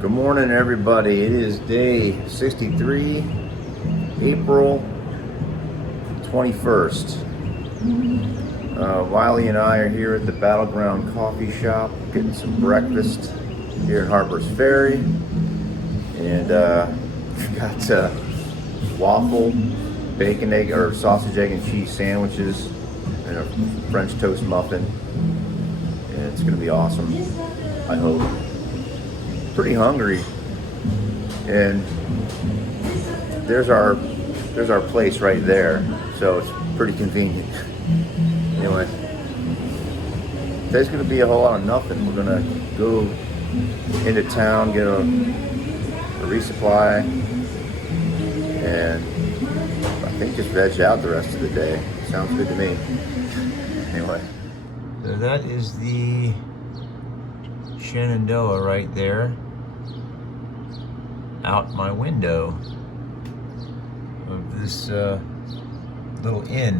Good morning, everybody. It is day 63, April 21st. Wiley and I are here at the Battleground Coffee Shop getting some breakfast here at Harper's Ferry. And we've got waffle, bacon, egg, or sausage, egg, and cheese sandwiches and a French toast muffin. And it's going to be awesome, I hope. Pretty hungry, and there's our place right there, so it's pretty convenient. Anyway, today's gonna be a whole lot of nothing. We're gonna go into town, get a resupply, and I think just veg out the rest of the day. Sounds good to me. Anyway, so that is the Shenandoah right there out my window of this little inn.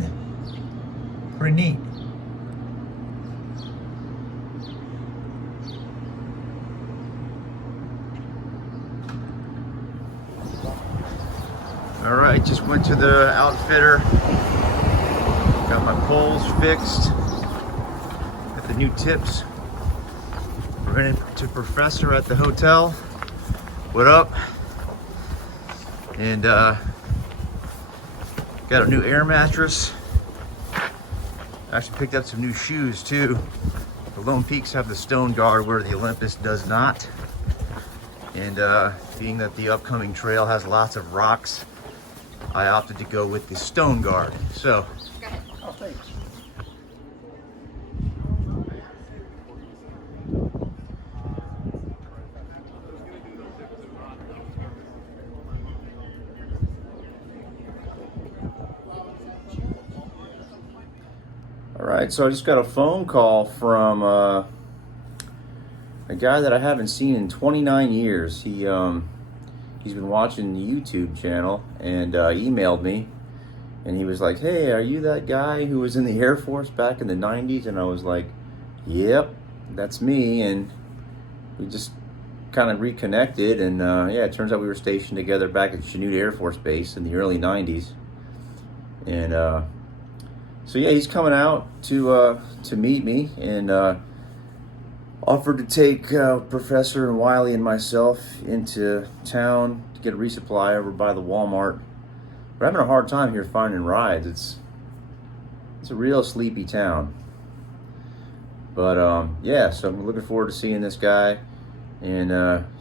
Pretty neat. All right, just went to the outfitter, got my poles fixed, got the new tips. Ran into Professor at the hotel. What up? And got a new air mattress. Actually picked up some new shoes too. The Lone Peaks have the stone guard where the Olympus does not. And being that the upcoming trail has lots of rocks, I opted to go with the stone guard. So, oh, thanks. Alright, so I just got a phone call from a guy that I haven't seen in 29 years. He's been watching the YouTube channel and emailed me, and he was like, "Hey, are you that guy who was in the Air Force back in the 90s?" And I was like, "Yep, that's me." And we just kind of reconnected, and yeah, it turns out we were stationed together back at Chanute Air Force Base in the early 90s. And so yeah, he's coming out to meet me, and offered to take Professor and Wiley and myself into town to get a resupply over by the Walmart. We're having a hard time here finding rides. It's a real sleepy town. But yeah, so I'm looking forward to seeing this guy. And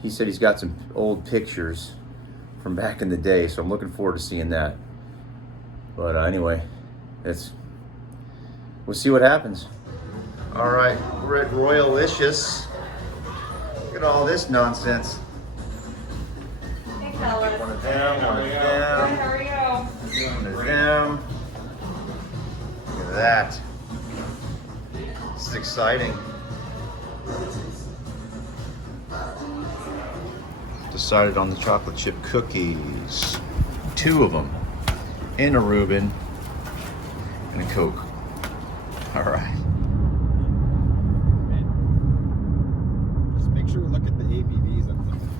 he said he's got some old pictures from back in the day, so I'm looking forward to seeing that. But anyway, we'll see what happens. All right, we're at Royalicious. Look at all this nonsense. Hey, fellas. One of them, one of them. How are you? One of them. Look at that. This is exciting. Decided on the chocolate chip cookies. 2 of them. And a Reuben. And a Coke. All right. Just make sure you look at the ABVs on them.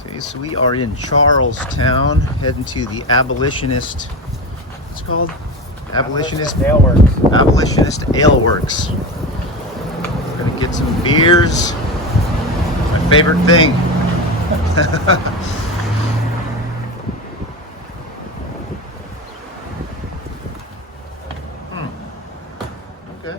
Okay, so we are in Charlestown, heading to the Abolitionist. What's it called? Abolitionist Ale Works. Abolitionist Ale Works. We're gonna get some beers. My favorite thing. Okay.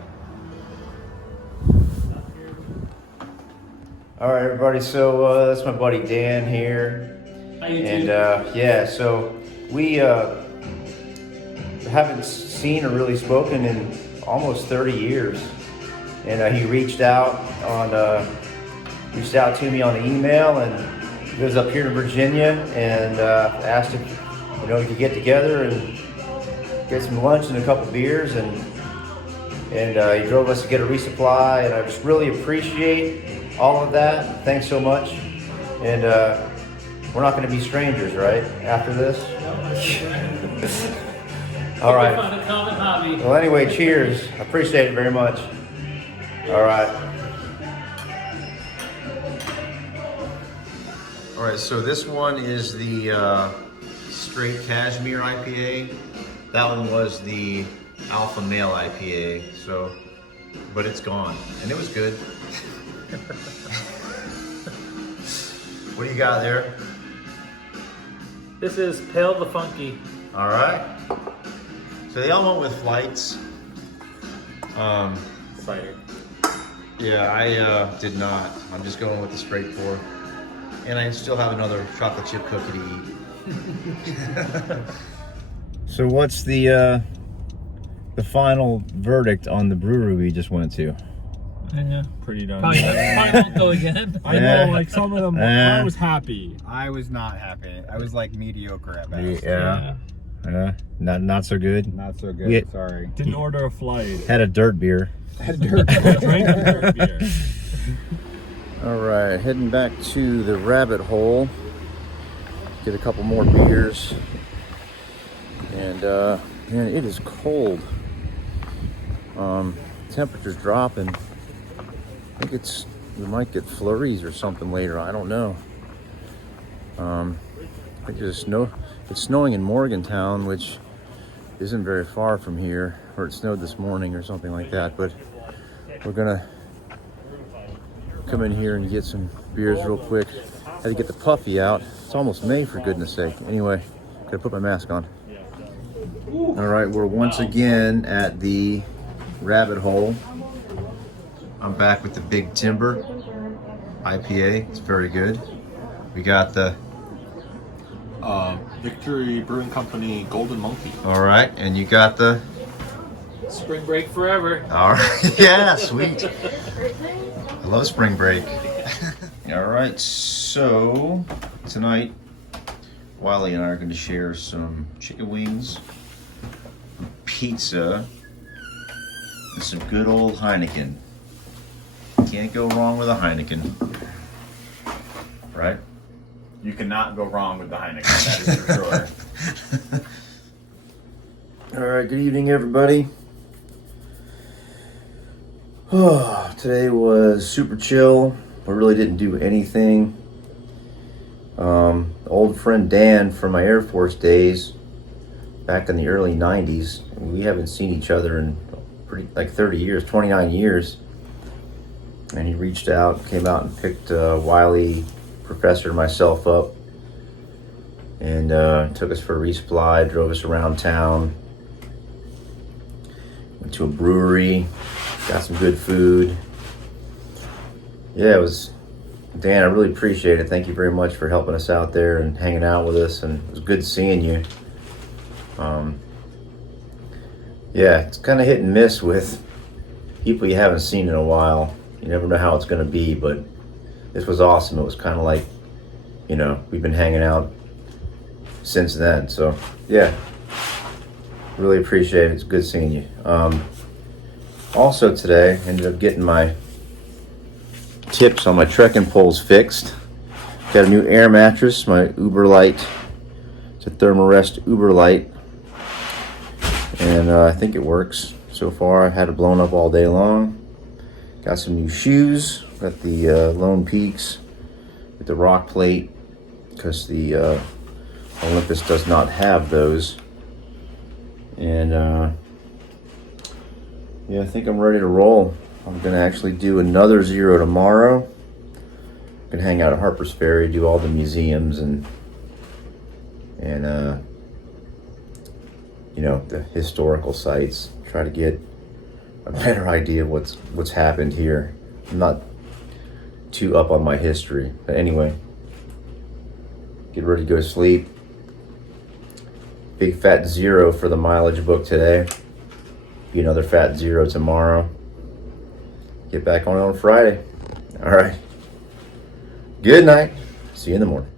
All right, everybody. So that's my buddy Dan here. How you And doing? yeah, so we haven't seen or really spoken in almost 30 years. And he reached out to me on email, and he goes up here to Virginia and asked if we could get together and get some lunch and a couple beers, and he drove us to get a resupply, and I just really appreciate all of that. Thanks so much. And we're not going to be strangers, right, after this? All right. Find a common hobby. Well, anyway, cheers. I appreciate it very much. All right. All right, so this one is the straight cashmere IPA. That one was the alpha male IPA. So, but it's gone, and it was good. What do you got there? This is Pale the Funky. All right. So they all went with flights. Cider. Yeah, I did not. I'm just going with the straight pour. And I still have another chocolate chip cookie to eat. So what's the final verdict on the brewery we just went to? Yeah. Pretty done. Probably won't go again. I know, like some of them, Yeah. I was happy. I was not happy. I was like mediocre at best. Yeah. Not so good. Not so good, We had- sorry. Didn't order a flight. Had a dirt beer. Dirt. Drank a dirt beer. All right, heading back to the rabbit hole. Get a couple more beers. And man, it is cold. Temperature's dropping. I think we might get flurries or something later. I don't know. I think it's snowing in Morgantown, which isn't very far from here, or it snowed this morning or something like that. But we're gonna come in here and get some beers real quick. Had to get the puffy out. It's almost May, for goodness sake. Anyway, gotta put my mask on. All right, we're once again at the rabbit hole. I'm back with the Big Timber IPA. It's very good. We got the Victory Brewing Company Golden Monkey. all right, and you got the Spring break forever. all right. Yeah, sweet. I love spring break. All right, so tonight Wiley and I are going to share some chicken wings, pizza, and some good old Heineken. Can't go wrong with a Heineken, right? You cannot go wrong with the Heineken, that is for sure. All right, good evening, everybody. Oh, today was super chill. I really didn't do anything. Old friend Dan from my Air Force days, back in the early 90s, we haven't seen each other in like 30 years, 29 years. And he reached out, came out and picked Wiley, Professor, and myself up, and took us for a resupply, drove us around town, went to a brewery, got some good food. Yeah, it was, Dan, I really appreciate it. Thank you very much for helping us out there and hanging out with us, and it was good seeing you. Yeah, it's kind of hit and miss with people you haven't seen in a while. You never know how it's going to be, but this was awesome. It was kind of like, you know, we've been hanging out since then. So, yeah, really appreciate it. It's good seeing you. Also today, ended up getting my tips on my trekking poles fixed. Got a new air mattress, my Uber Light. It's a Thermarest Uber Light. And I think it works so far. I've had it blown up all day long. Got some new shoes. Got the Lone Peaks with the rock plate, because the Olympus does not have those. And yeah, I think I'm ready to roll. I'm gonna actually do another Zero tomorrow. I'm gonna hang out at Harper's Ferry, do all the museums and you know, the historical sites. Try to get a better idea of what's happened here. I'm not too up on my history, but anyway, get ready to go to sleep. Big fat 0 for the mileage book today. Be another fat 0 tomorrow. Get back on Friday. All right. Good night. See you in the morning.